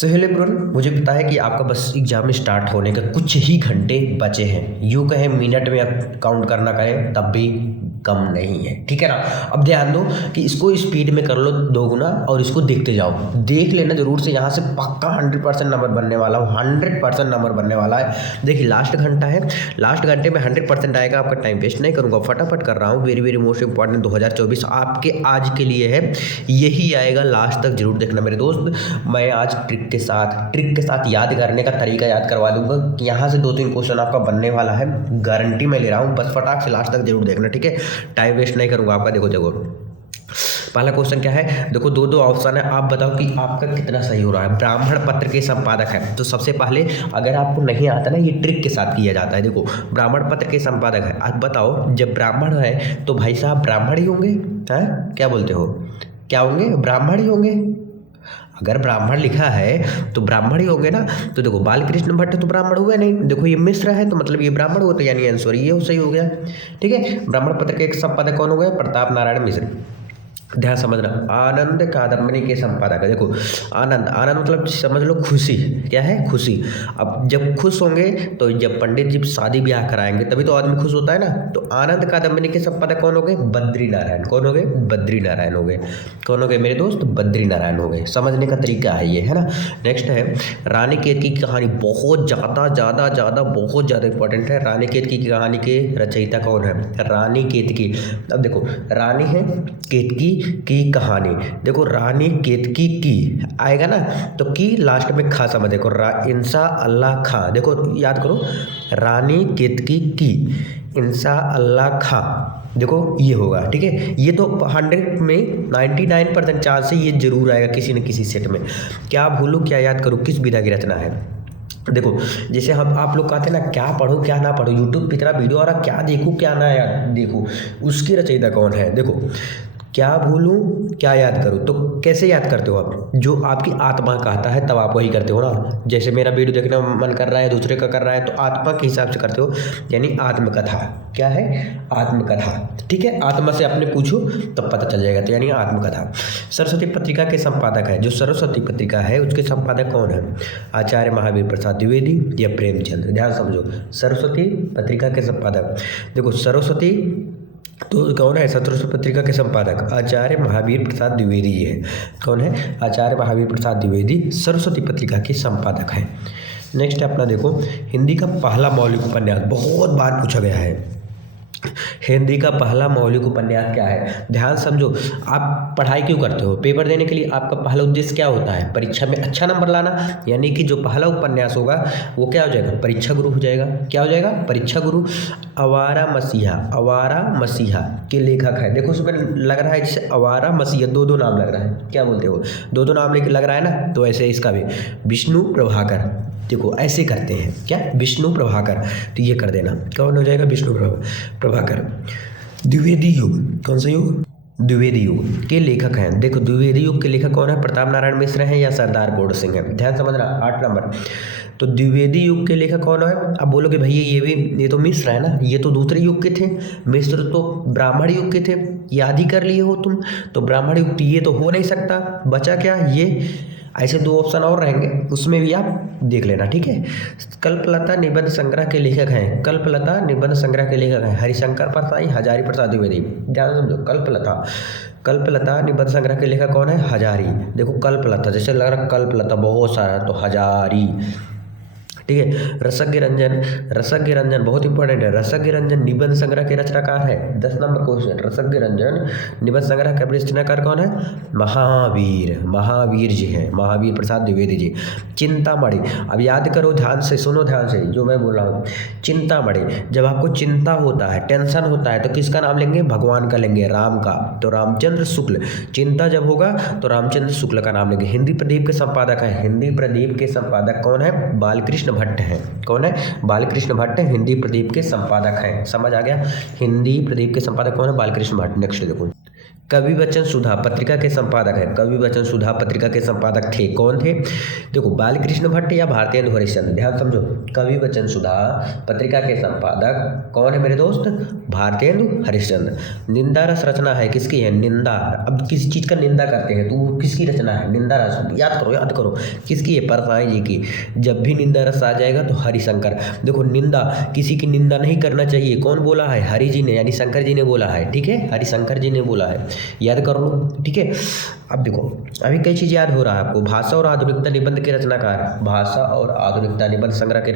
सहेलीब्रुन, मुझे पता है कि आपका बस एग्जाम स्टार्ट होने के कुछ ही घंटे बचे हैं। यूँ कहें मिनट में अब काउंट करना कहें तब भी कम नहीं है, ठीक है ना। अब ध्यान दो कि इसको स्पीड में कर लो 2 गुना और इसको देखते जाओ, देख लेना जरूर से। यहाँ से पक्का 100% नंबर बनने वाला हो, 100% नंबर बनने वाला है। देखिए लास्ट घंटा है, लास्ट घंटे में 100% आएगा। आपका टाइम वेस्ट नहीं करूँगा, फटाफट कर रहा हूँ। वेरी वेरी मोस्ट इंपॉर्टेंट 2024 आपके आज के लिए है, यही आएगा। लास्ट तक जरूर देखना मेरे दोस्त। मैं आज ट्रिक के साथ याद करने का तरीका याद करवा दूंगा कि यहाँ से 2-3 क्वेश्चन आपका बनने वाला है, गारंटी मैं ले रहा हूँ। बस फटाक से लास्ट तक जरूर देखना, ठीक है। टाइम वेस्ट नहीं करूँगा आपका। देखो पहला क्वेश्चन क्या है, देखो दो ऑप्शन है, आप बताओ कि आपका कितना सही हो रहा है। ब्राह्मण पत्र के संपादक है, तो सबसे पहले अगर आपको नहीं आता ना, ये ट्रिक के साथ किया जाता है। देखो ब्राह्मण पत्र के संपादक है, आप बताओ जब ब्राह्मण है तो भाई साहब ब्राह्मण ही होंगे, हैं क्या बोलते हो, क्या होंगे, ब्राह्मण ही होंगे। अगर ब्राह्मण लिखा है तो ब्राह्मण ही होंगे ना। तो देखो बालकृष्ण भट्ट तो ब्राह्मण हुए नहीं, देखो ये मिश्र है तो मतलब ये ब्राह्मण हुआ, तो यानी आंसर ये सही हो गया, ठीक है। ब्राह्मण पत्र के एक संपादक कौन हो गए, प्रताप नारायण मिश्र। ध्यान समझना, आनंद कादम्बनी के संपादक है। देखो आनंद मतलब समझ लो खुशी, क्या है, खुशी। अब जब खुश होंगे तो जब पंडित जी शादी ब्याह कराएंगे तभी तो आदमी खुश होता है ना। तो आनंद कादम्बनी के संपादक कौन हो गए, बद्री नारायण। कौन हो गए, बद्री नारायण हो गए। कौन हो गए मेरे दोस्त, बद्री नारायण हो गए। समझने का तरीका है ये, है ना। नेक्स्ट है रानी केतकी की कहानी, बहुत ज़्यादा इंपॉर्टेंट है। रानी केतकी की कहानी के रचयिता कौन है, रानी केतकी। अब देखो रानी है, केतकी की कहानी। देखो रानी केतकी की आएगा ना तो की लास्ट में खा समझ, देखो इंसा अल्लाह खा। देखो याद करो, रानी केतकी की इंसा अल्लाह खा, देखो ये होगा, ठीक है। ये तो 100 में 99% चांस है, ये जरूर आएगा किसी न किसी सेट में। क्या भूलूं क्या याद करूं, किस विधा की रचना है। देखो जैसे हम आप लोग कहते हैं ना, क्या पढ़ो क्या ना पढ़ो, यूट्यूब पे इतना वीडियो आ रहा, क्या देखूं क्या ना याद देखूं, उसकी रचयिता कौन है। देखो क्या भूलूं क्या याद करूं, तो कैसे याद करते हो आप, जो आपकी आत्मा कहता है तब आप वही करते हो ना। जैसे मेरा वीडियो देखने में मन कर रहा है, दूसरे का कर रहा है, तो आत्मा के हिसाब से करते हो, यानी आत्मकथा। क्या है, आत्मकथा, ठीक है। आत्मा से अपने पूछो तब पता चल जाएगा, तो यानी आत्मकथा। सरस्वती पत्रिका के संपादक है, जो सरस्वती पत्रिका है उसके संपादक कौन है, आचार्य महावीर प्रसाद द्विवेदी या प्रेमचंद। ध्यान समझो, सरस्वती पत्रिका के संपादक, देखो सरस्वती तो कौन है, सरस्वती पत्रिका के संपादक आचार्य महावीर प्रसाद द्विवेदी है। कौन है, आचार्य महावीर प्रसाद द्विवेदी सरस्वती पत्रिका के संपादक है। नेक्स्ट है अपना देखो, हिंदी का पहला मौलिक उपन्यास, बहुत बार पूछा गया है। हिंदी का पहला मौलिक उपन्यास क्या है। ध्यान समझो, आप पढ़ाई क्यों करते हो, पेपर देने के लिए। आपका पहला उद्देश्य क्या होता है, परीक्षा में अच्छा नंबर लाना। यानी कि जो पहला उपन्यास होगा वो क्या हो जाएगा, परीक्षा गुरु हो जाएगा। क्या हो जाएगा, परीक्षा गुरु। आवारा मसीहा के लेखक है। देखो उसमें लग रहा है जैसे आवारा मसीहा, दो नाम लग रहा है, क्या बोलते हो, दो नाम लेके लग रहा है ना। तो ऐसे इसका भी विष्णु प्रभाकर, देखो ऐसे करते हैं, क्या, विष्णु प्रभाकर। तो ये कर देना, कौन हो जाएगा, विष्णु प्रभाकर। द्विवेदी युग, कौन सा युग, द्विवेदी युग के लेखक हैं। देखो द्विवेदी युग के लेखक कौन है, प्रताप नारायण मिश्र हैं या सरदार बोर्ड सिंह है। ध्यान समझना, 8 नंबर। तो द्विवेदी युग के लेखक कौन है। अब बोलोगे भैया ये तो मिश्र है ना, ये तो दूसरे युग के थे, मिश्र तो ब्राह्मण युग के थे, याद ही कर लिए हो तुम। तो ब्राह्मण युग ये तो हो नहीं सकता, बचा क्या ये, ऐसे 2 ऑप्शन और रहेंगे, उसमें भी आप देख लेना, ठीक है। कल्पलता निबंध संग्रह के लेखक हैं, कल्पलता निबंध संग्रह के लेखक हैं हरिशंकर परसाई, हजारी प्रसाद द्विवेदी। ध्यान समझो, कल्पलता निबंध संग्रह के लेखक कौन है, हजारी। देखो कल्पलता जैसे लग रहा कल्पलता बहुत सारा, तो हजारी, ठीक है। रसज्ञ रंजन बहुत इंपॉर्टेंट है। रसज्ञ रंजन निबंध संग्रह के रचनाकार है, 10 नंबर क्वेश्चन। रसज्ञ रंजन निबंध संग्रह का रचनाकार कौन है, महावीर जी हैं, महावीर प्रसाद द्विवेदी जी। चिंतामणि, अब याद करो ध्यान से, सुनो ध्यान से जो मैं बोल रहा हूँ। चिंतामणि, जब आपको चिंता होता है, टेंशन होता है, तो किसका नाम लेंगे, भगवान का लेंगे, राम का। तो रामचंद्र शुक्ल, चिंता जब होगा तो रामचंद्र शुक्ल का नाम लेंगे। हिंदी प्रदीप के संपादक है, हिंदी प्रदीप के संपादक कौन है, बालकृष्ण भट्ट हैं। कौन है, बालकृष्ण भट्ट हिंदी प्रदीप के संपादक हैं। समझ आ गया, हिंदी प्रदीप के संपादक कौन है, बालकृष्ण भट्ट। नेक्स्ट देखो, कवि बच्चन सुधा पत्रिका के संपादक है, कवि बच्चन सुधा पत्रिका के संपादक थे, कौन थे? देखो बालकृष्ण भट्ट या भारतेंदु हरिश्चंद्र, ध्यान समझो। कवि बच्चन सुधा पत्रिका के संपादक कौन है मेरे दोस्त? भारतेंदु हरिश्चंद्र। निंदा रस रचना है किसकी है? निंदा। अब किसी चीज़ का निंदा करते हैं तो वो किसकी रचना है? निंदा रस। याद करो किसकी है? परसाई जी की। जब भी निंदा रस आ जाएगा तो हरिशंकर। देखो निंदा, किसी की निंदा नहीं करना चाहिए, कौन बोला है? हरि जी ने, यानी शंकर जी ने बोला है, ठीक है, हरिशंकर जी ने बोला है, याद कर लो, ठीक है। अब देखो अभी कई चीज़ याद हो रहा है आपको। भाषा और आधुनिकता निबंध के रचनाकार, भाषा और आधुनिकता निबंध संग्रह के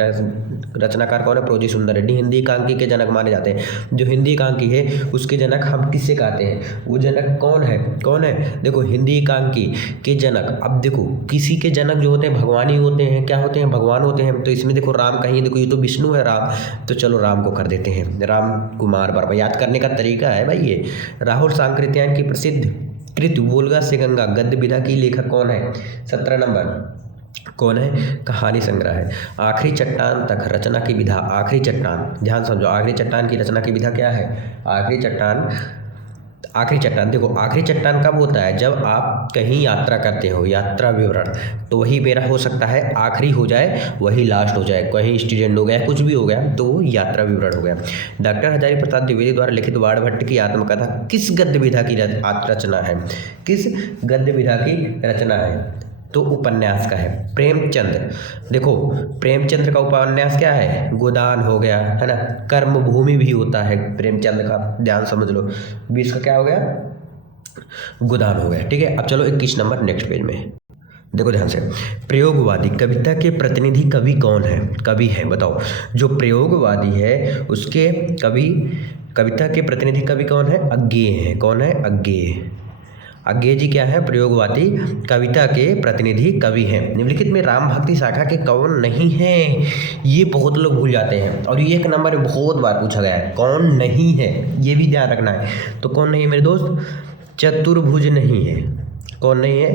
रचनाकार कौन है? प्रोजी सुंदर रेड्डी। हिंदी एकांकी के जनक माने जाते हैं। जो हिंदी एकांकी है उसके जनक हम किससे कहते हैं? वो जनक कौन है? कौन है? देखो हिंदी एकांकी के जनक। अब देखो किसी के जनक जो होते हैं भगवान ही होते हैं, क्या होते हैं? भगवान होते हैं। तो इसमें देखो राम कहीं, देखो ये तो विष्णु है राम, तो चलो राम को कर देते हैं राम कुमार वर्मा। याद करने का तरीका है भाई ये। राहुल सांकृत्यायन की प्रसिद्ध कृत वोल्गा से गंगा गद्य विधा की लेखक कौन है? 17 नंबर कौन है? कहानी संग्रह है। आखिरी चट्टान तक रचना की विधा, आखिरी चट्टान, ध्यान समझो, आखिरी चट्टान की रचना की विधा क्या है? आखिरी चट्टान, आखिरी चट्टान। देखो आखिरी चट्टान कब होता है? जब आप कहीं यात्रा करते हो, यात्रा विवरण, तो वही मेरा हो सकता है आखिरी हो जाए, वही लास्ट हो जाए, कहीं स्टूडेंट हो गया, कुछ भी हो गया, तो वो यात्रा विवरण हो गया। डॉक्टर हजारी प्रसाद द्विवेदी द्वारा लिखित बाणभट्ट की आत्मकथा किस गद्य विधा की रचना है? किस गद्य विधा की रचना है? तो उपन्यास का है। प्रेमचंद, देखो प्रेमचंद्र का उपन्यास क्या है? गोदान हो गया, है ना। कर्मभूमि भी होता है प्रेमचंद का, ध्यान समझ लो। 20 का क्या हो गया? गोदान हो गया, ठीक है। अब चलो 21 नंबर नेक्स्ट पेज में देखो ध्यान से। प्रयोगवादी कविता के प्रतिनिधि कवि कौन है? कवि है, बताओ। जो प्रयोगवादी है उसके कवि, कविता के प्रतिनिधि कवि कौन है? अज्ञेय है। कौन है? अज्ञेय। अज्ञेय जी क्या है? प्रयोगवादी कविता के प्रतिनिधि कवि हैं। निम्नलिखित में राम भक्ति शाखा के कौन नहीं है? ये बहुत लोग भूल जाते हैं और ये एक नंबर में बहुत बार पूछा गया है, कौन नहीं है, ये भी ध्यान रखना है। तो कौन नहीं है मेरे दोस्त? चतुर्भुज नहीं है। कौन नहीं है?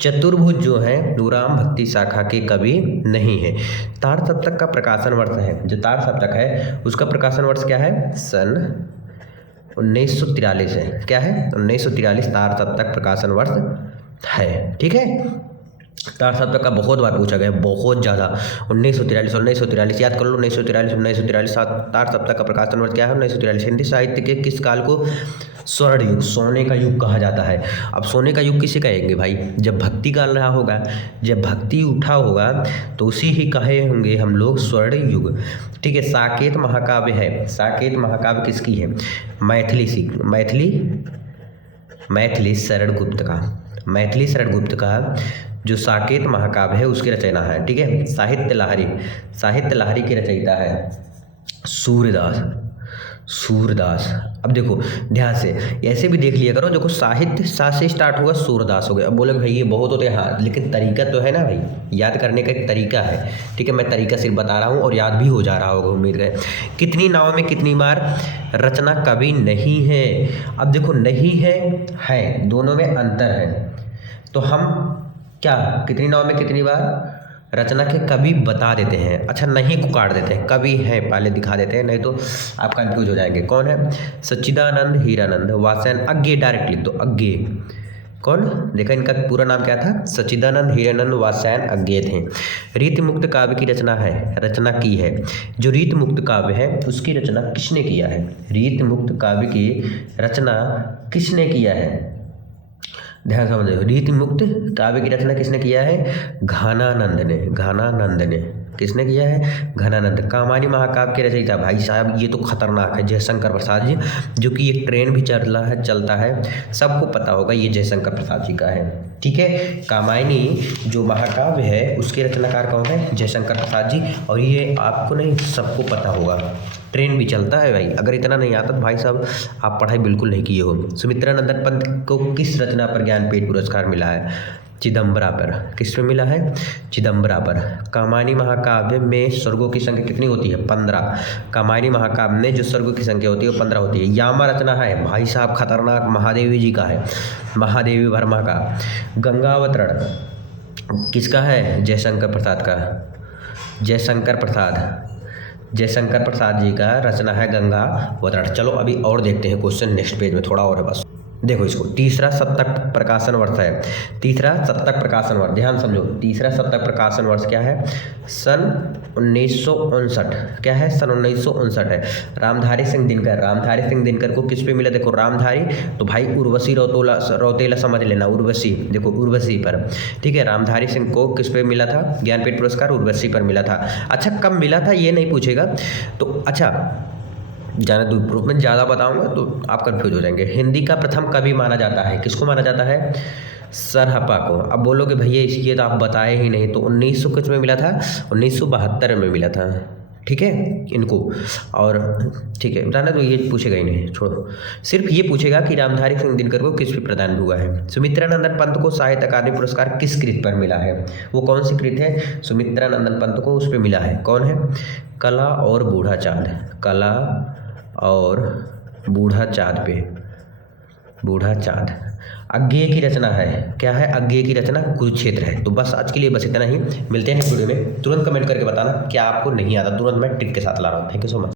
चतुर्भुज जो है वो राम भक्ति शाखा के कवि नहीं है। तार सप्तक का प्रकाशन वर्ष है, जो तार सप्तक है उसका प्रकाशन वर्ष क्या है? सन 1943 है। क्या है? 1943 तार सप्तक प्रकाशन वर्ष है, ठीक है। तार सप्तक का बहुत बार पूछा गया, बहुत ज़्यादा। 1943 याद कर लो। 1943 तार सप्तक का प्रकाशन वर्ष क्या है? 1943। हिंदी साहित्य के किस काल को स्वर्ण युग, सोने का युग कहा जाता है? अब सोने का युग किसे कहेंगे भाई? जब भक्ति काल रहा होगा, जब भक्ति उठा होगा तो उसी ही कहे होंगे हम लोग स्वर्ण युग, ठीक है। साकेत महाकाव्य है। साकेत महाकाव्य किसकी है? मैथिली शरण गुप्त का, मैथिली शरण गुप्त का जो साकेत महाकाव्य है उसकी रचना है, ठीक है। साहित्य लहरी की रचयिता है सूरदास। अब देखो ध्यान से ऐसे भी देख लिया करो, देखो साहित्य सा से स्टार्ट होगा, सूरदास हो गया। अब बोले भाई ये बहुत होते हैं, हाँ, लेकिन तरीका तो है ना भाई, याद करने का एक तरीका है, ठीक है। मैं तरीका सिर्फ बता रहा हूँ और याद भी हो जा रहा होगा, उम्मीद है। कितनी नाव में कितनी बार रचना कवि नहीं है? अब देखो नहीं है, दोनों में अंतर है। तो हम क्या कितनी नाव में कितनी बार रचना के कवि बता देते हैं, अच्छा नहीं को काट देते हैं, कवि हैं पहले दिखा देते हैं, नहीं तो आप कंफ्यूज हो जाएंगे। कौन है? सच्चिदानंद हीरानंद वात्स्यायन अज्ञेय, डायरेक्ट लिख दो अज्ञेय। कौन? देखा इनका पूरा नाम क्या था? सच्चिदानंद हीरानंद वात्स्यायन अज्ञेय थे। रीत मुक्त काव्य की रचना की है। जो रीत मुक्त काव्य है उसकी रचना किसने किया है? रीत मुक्त काव्य की रचना किसने किया है? ध्यान समझो, रीति मुक्त काव्य की रचना किसने किया है? घनानंद ने। किसने किया है? घनानंद। कामायनी महाकाव्य के रचयिता, भाई साहब ये तो खतरनाक है, जयशंकर प्रसाद जी, जो कि एक ट्रेंड भी चलता है, सबको पता होगा ये जयशंकर प्रसाद जी का है, ठीक है। कामायनी जो महाकाव्य है उसके रचनाकार कौन है? जयशंकर प्रसाद जी। और ये आपको नहीं, सबको पता होगा, ट्रेन भी चलता है भाई। अगर इतना नहीं आता तो भाई साहब आप पढ़ाई बिल्कुल नहीं किए हो। सुमित्रा नंदन पंत को किस रचना पर ज्ञानपीठ पुरस्कार मिला है? चिदम्बरा पर। किस पे मिला है? चिदम्बरा पर। कामायनी महाकाव्य में स्वर्गों की संख्या कितनी होती है? 15। कामायनी महाकाव्य में जो स्वर्गों की संख्या होती है वो 15 होती है। यामा रचना है भाई साहब खतरनाक, महादेवी जी का है, महादेवी वर्मा का। गंगावतरण किसका है? जयशंकर प्रसाद जी का रचना है गंगावतरण। चलो अभी और देखते हैं क्वेश्चन नेक्स्ट पेज में, थोड़ा और है बस। देखो इसको, तीसरा शतक प्रकाशन वर्ष है, तीसरा शतक प्रकाशन वर्ष, ध्यान समझो, तीसरा शतक प्रकाशन वर्ष क्या है, सन 1959, क्या है, सन 1959 है। रामधारी सिंह दिनकर, रामधारी सिंह दिनकर को किस पे मिला, देखो रामधारी तो भाई उर्वशी रौतेला समझ लेना, उर्वशी, देखो उर्वशी पर, ठीक है। रामधारी सिंह को किस पे मिला था ज्ञानपीठ पुरस्कार, उर्वशी पर मिला था। अच्छा कब मिला था ये नहीं पूछेगा, तो अच्छा जाने दो, प्रूफ में ज़्यादा बताऊंगा तो आप कंफ्यूज हो जाएंगे। हिंदी का प्रथम कवि माना जाता है, किसको माना जाता है, सरहप्पा को। अब बोलोगे भैया इसकी तो आप बताए ही नहीं, तो 1900 किस में मिला था, 1972 में मिला था, ठीक है इनको। और ठीक है जाना तो ये पूछेगा ही नहीं, छोड़ो, सिर्फ ये पूछेगा कि रामधारी सिंह दिनकर को किस पे प्रदान हुआ है। सुमित्रानंदन पंत को साहित्य अकादमी पुरस्कार किस कृत पर मिला है, वो कौन सी कृत है, सुमित्रानंदन पंत को उस पर मिला है, कौन है, कला और बूढ़ा चाँद, कला और बूढ़ा चाँद पे, बूढ़ा चाँद। अज्ञेय की रचना है, क्या है, अज्ञेय की रचना कुरुक्षेत्र है। तो बस आज के लिए बस इतना ही, मिलते हैं वीडियो में। तुरंत कमेंट करके बताना क्या आपको नहीं आता, तुरंत मैं टिक के साथ ला रहा हूँ। Thank you so much.